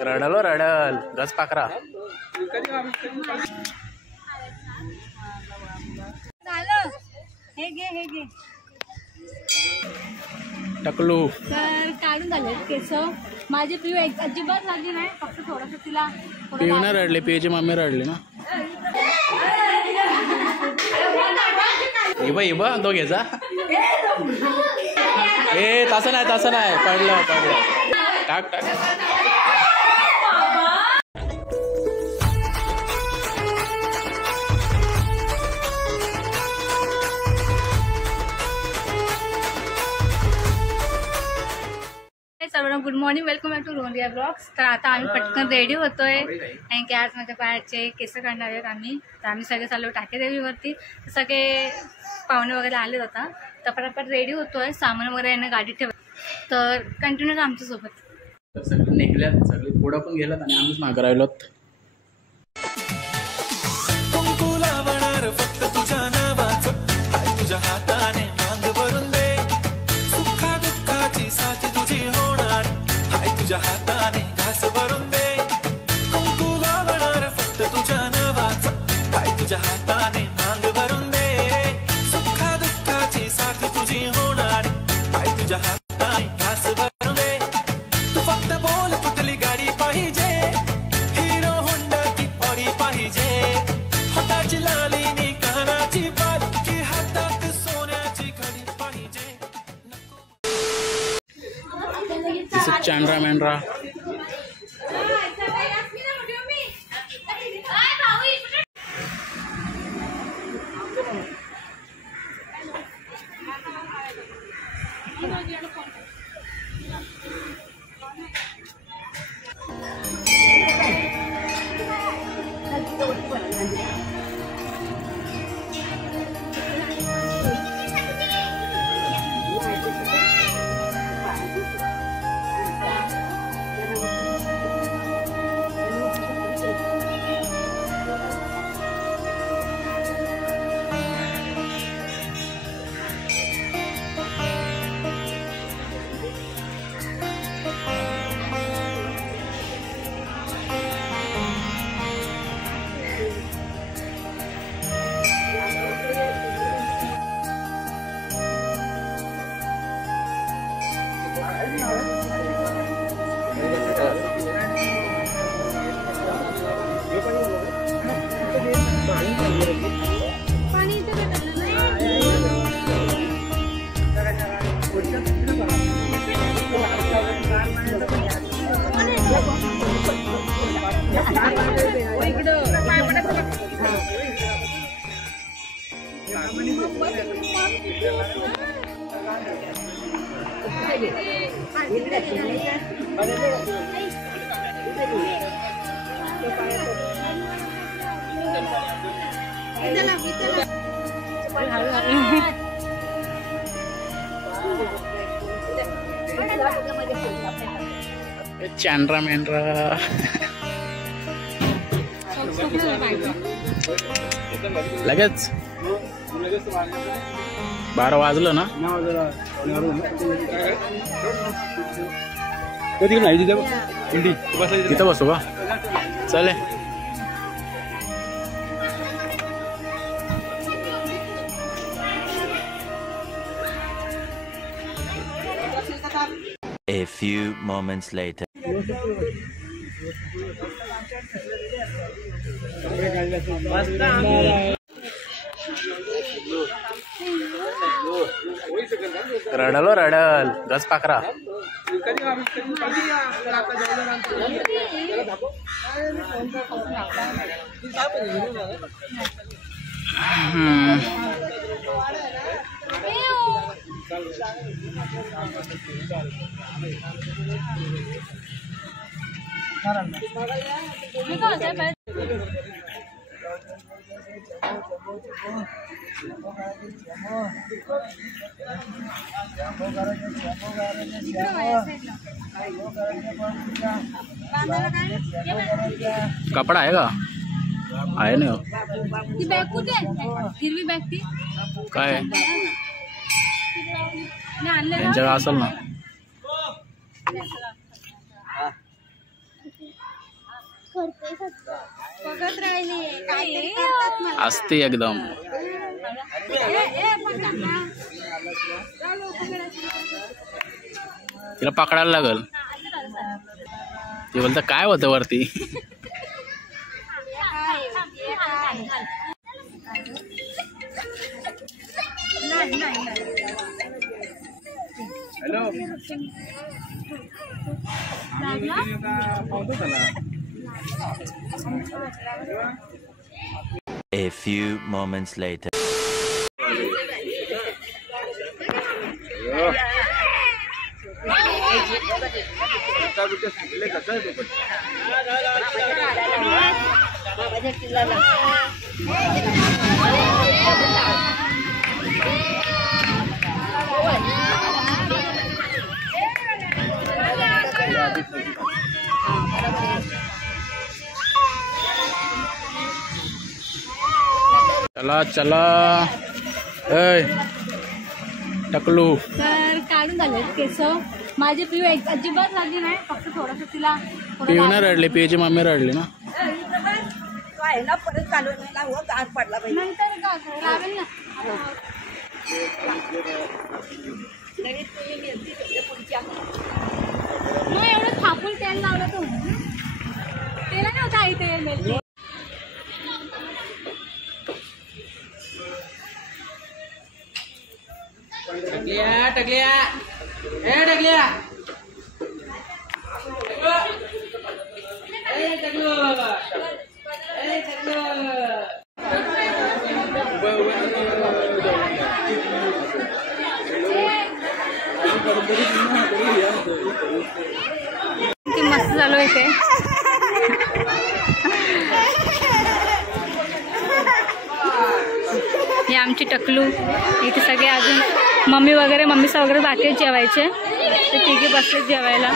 रडल रडल गज पाकरा टकलू तर काढून झाले केस माझे पिऊ अजिबात लागली नाही, फक्त थोडस तिला पिऊ नाही रडले, पिऊची मम्मी रडली ना. इबा तो घ्यायचा. ए तसं नाही पडलं टाक. सर्वांना good morning, welcome back to Roniya blogs. तर आता आम्ही पटकन रेडी होतोय कारण की आज माझ्या बाळाचे केस काढणार आहेत आम्ही. तर आम्ही सगळे चाललो टाकेदेवीवरती. सगळे पाहुणे वगैरे आले होता, तर पटापट रेडी होतोय, सामान वगैरे यांना गाडीत ठेव. तर कंटिन्यू का आमच्यासोबत. तर सगळे निघल्यात, सगळे पुढं पण गेलात आणि आम्हीच मागं राहिलोत. तुझ्या हाताने घास भरून दे, कुंकू लावणार फक्त तुझ्या नावाचं, काय तुझ्या हाताने मांग भरून दे, सुखा दुःखाची साथ तुझी होणार, काय तुझ्या हाताने घास भरून दे. तू फक्त बोल कुठली गाडी पाहिजे, हिरो होंडा की ऑडी पाहिजे, हाताची लाली नी कानाची बारकी, हातात सोन्याची घडी पाहिजे. चांद्रा मेंढरा चांद्रा मेंढरा लगेच 12 वाजलं ना. तिथं बसू का? चले. A few moments later. रडल गज पाकरा. कपड़ा है का? आहे ना ती बॅग कुठे आहे? हिरवी बॅग ती काय मी आणलं ना. त्यांच्याकडे असेल ना. बघत राहिली काहीतरी करतात मला. असते एकदम. तिला पकडायला लागल. ती बोलतं काय होतं वरती. Hello A few moments later. चला चला ऐ टकलू. तर काढून झाले केस. माझी पिऊ अजिबात लागली नाही, फक्त थोडंसं तिला पिऊ नाही रडली, पिऊची मम्मी रडली ना. नंतर लावेल ना. मग एवढं थापून तेल लावलं तू. तेला नव्हतं आई तेल मेल. टकल्या टकल्या ए टकल्या ए टकलू ए टकलू. ती मस्त चालू आहे ते. ही आमची टकलू. इथे सगळे अजून मम्मीचं वगैरे बाकी आहेत जेवायचे. ते तिघे बसलेत जेवायला.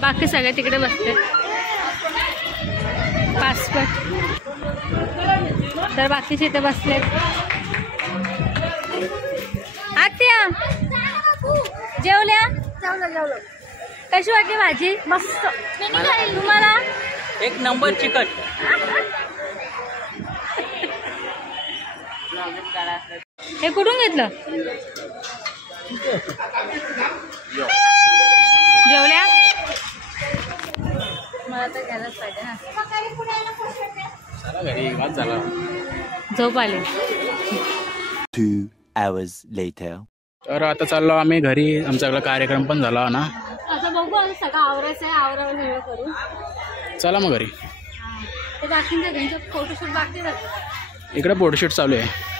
बाकी सगळे तिकडे बसलेत पासपट. तर बाकीचे इथे बसलेत. आत्या जेवल्या? जेवलं. कशी वाटली भाजी? मस्त. तुम्हाला? एक नंबर चिकन. हे कुठून घेतलं? जेवल्या? मला तर घ्यायलाच पाहिजे ना. चला घरी वाद झाला. झोप आली. 2 hours later. तर आता चाललो आम्ही घरी. आमचा कार्यक्रम पण झाला ना. आता बघू, आता सगळं आवरायचं आहे. आवरावर सगळं करू. चला मग घरी. ते बाकींच्या त्यांचं फोटोशूट बाकी जातं. इकडे फोटोशूट चालू आहे.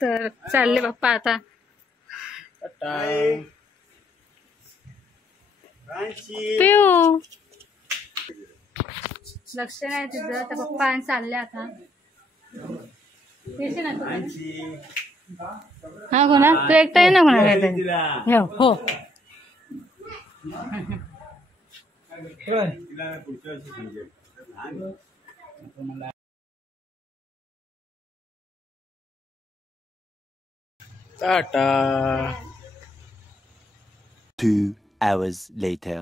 तर चालले पप्पा आता. पिऊ लक्ष नाही तिथं. तर पप्पा चालले आता. हा कोणा तू एकटा आहे ना कोणा? हो टाटा. 2 hours later.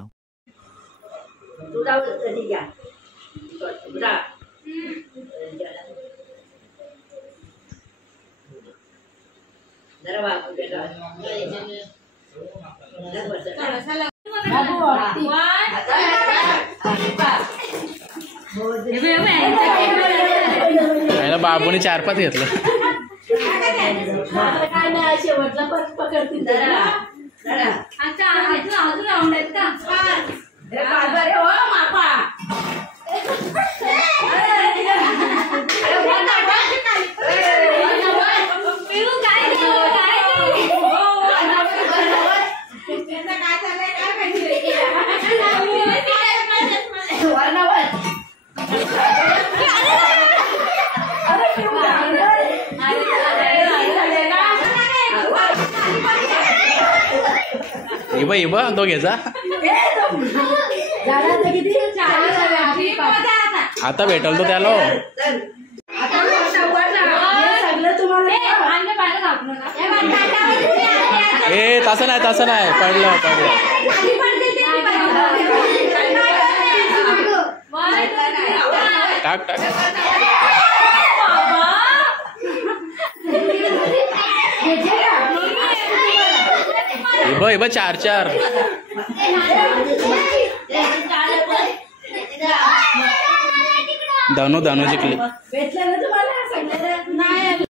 बाबूने 4-5 घेतलं. शेवटला पकडतील अच्छा अजून राऊंड आहेत का? इबा तो घ्यायचा. आता भेटल तो त्याला. ए तसं नाही पडलं. टाक. इबा 4-4. दानू जिंकली.